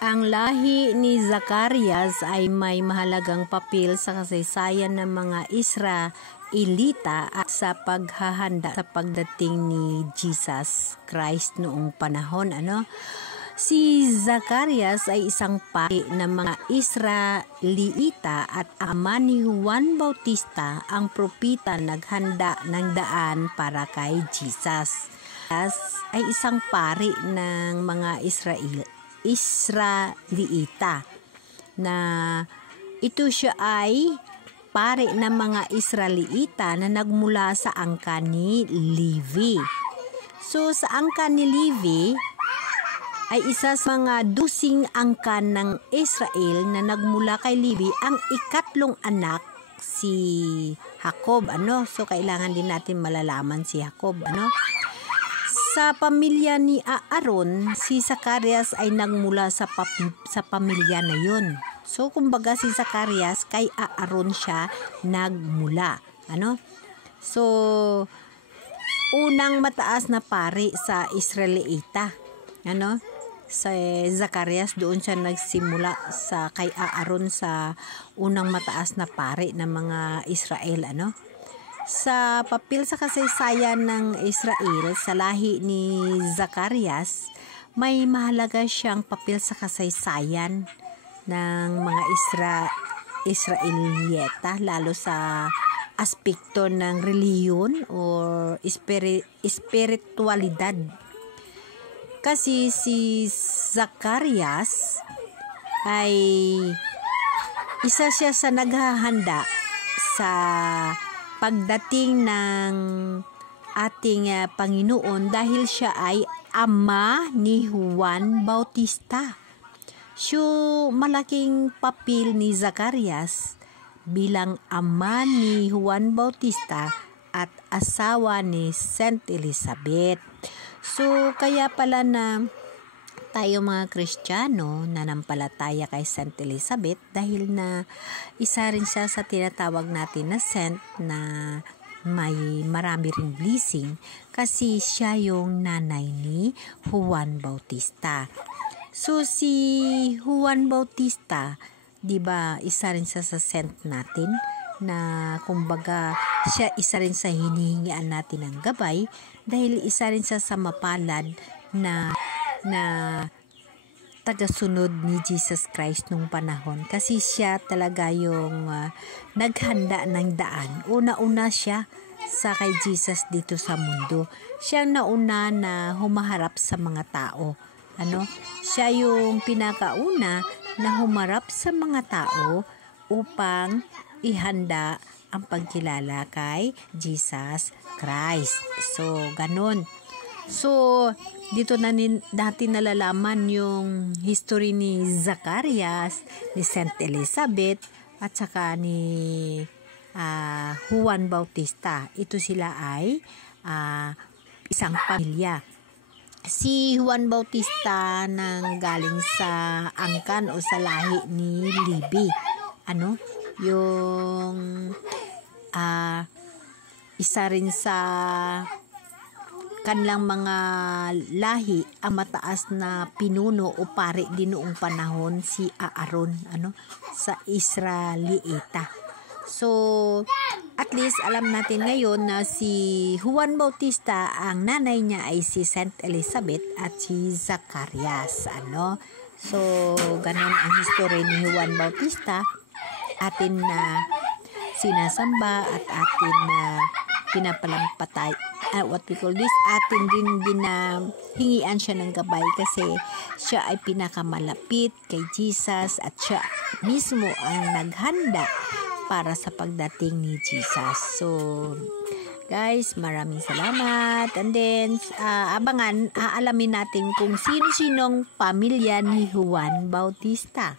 Ang lahi ni Zacarias ay may mahalagang papel sa kasaysayan ng mga Israelita at sa paghahanda sa pagdating ni Jesus Christ noong panahon. Si Zacarias ay isang pari ng mga Israelita at ama ni Juan Bautista, ang propita naghanda ng daan para kay Jesus. Ay isang pari ng mga Israelita na ito siya ay pari ng mga Israelita na nagmula sa angkan ni Levi. So sa angkan ni Levi ay isa sa mga dusing angkan ng Israel na nagmula kay Levi, ang ikatlong anak si Jacob. So kailangan din natin malalaman si Jacob. Sa pamilya ni Aaron, si Zacarias ay nagmula sa pamilya na yun. So kumbaga si Zacarias kay Aaron siya nagmula. So unang mataas na pari sa Israelita. Sa Zacarias, doon siya nagsimula sa kay Aaron sa unang mataas na pari ng mga Israel. Sa papel sa kasaysayan ng Israel sa lahi ni Zacarias, may mahalaga siyang papel sa kasaysayan ng mga Israelita, lalo sa aspekto ng reliyon o espiritualidad. Kasi si Zacarias ay isa siya sa naghahanda sa pagdating ng ating Panginoon dahil siya ay ama ni Juan Bautista. So malaking papel ni Zacarias bilang ama ni Juan Bautista at asawa ni Saint Elizabeth. So kaya pala na tayo mga Kristiyano nanampalataya kay Saint Elizabeth dahil na isa rin siya sa tinatawag natin na saint na may marami ring blessing kasi siya yung nanay ni Juan Bautista. So si Juan Bautista, 'di ba, isa rin siya sa saint natin na kumbaga siya isa rin sa hinihingian natin ng gabay dahil isa rin siya sa mapalad na tagasunod ni Jesus Christ nung panahon kasi siya talaga yung naghanda ng daan. Una-una siya sa kay Jesus dito sa mundo. Siya nauna na humaharap sa mga tao. Siya yung pinakauna na humarap sa mga tao upang ihanda ang pagkilala kay Jesus Christ. So, ganun. So, dito natin nalalaman yung history ni Zacarias, ni Saint Elizabeth, at saka ni Juan Bautista. Ito sila ay isang pamilya. Si Juan Bautista nang galing sa angkan o sa lahi ni Levi. Yung isa rin sa kanilang mga lahi ang mataas na pinuno o pari din noong panahon si Aaron sa Israelita. So at least alam natin ngayon na si Juan Bautista, ang nanay niya ay si Saint Elizabeth at si Zacarias. So ganun ang history ni Juan Bautista, atin na sinasamba at atin na pinapalampatay, what we call this, atin din hingian siya ng gabay kasi siya ay pinakamalapit kay Jesus at siya mismo ang naghanda para sa pagdating ni Jesus. So guys, maraming salamat, and then aalamin natin kung sino-sinong pamilya ni Juan Bautista.